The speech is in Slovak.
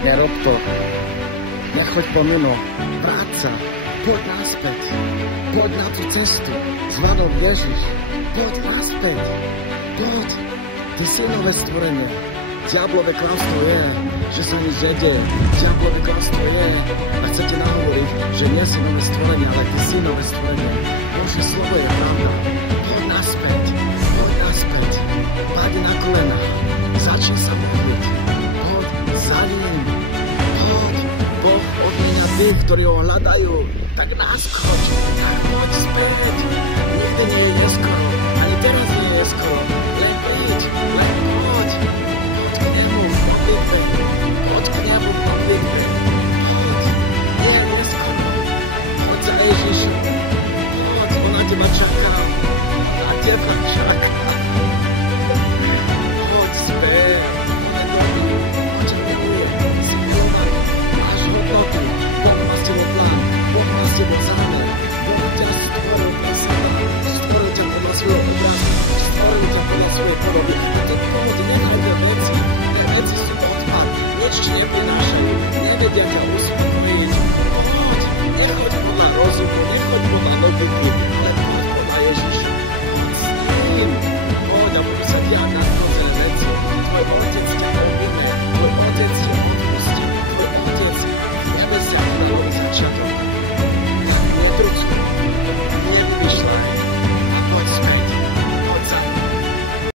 Nerob to. Nechoď pomimo. Vráť sa. Poď naspäť. Poď na tú cestu. Zvanom Ježiš. Poď naspäť. Poď. Ty si nové stvorenie. Diablové klamstvo je, že sa nič nedieje. Diablové klamstvo je a chcete nahovoriť, že nie si nové stvorenie, ale ty si nové stvorenie. Božie slovo je pravda. Poď naspäť. Poď naspäť. Padni na kolena. Začni sa modliť. Poď za ním. Poď. Boh odmienia tých, ktorí ho hľadajú. Tak naskoč. Tak poď späť. Nikdy nie je neskoro. Ani teraz nie je neskoro. Len príď. Len poď. Poď k nemu v modlitbe. Poď k nemu v modlitbe. Poď. Nie je neskoro. Poď za Ježišom. Poď. On na teba čaká. Na teba čaká. Poď späť. On ťa miluje. Si milovaný. Máš hodnotu. Boh má s tebou plán. Boh má s tebou zámer. Boh ťa stvoril pre seba. Stvoril ťa podľa svojho obrazu. Stvoril ťa podľa svojej podoby. A tak poď, nechaj tie veci. Tie veci sú odpad. Nič ti neprinášajú. Nevedia ťa uspokojiť. Poď. Nechoď podľa rozumu. Nechoď podľa logiky.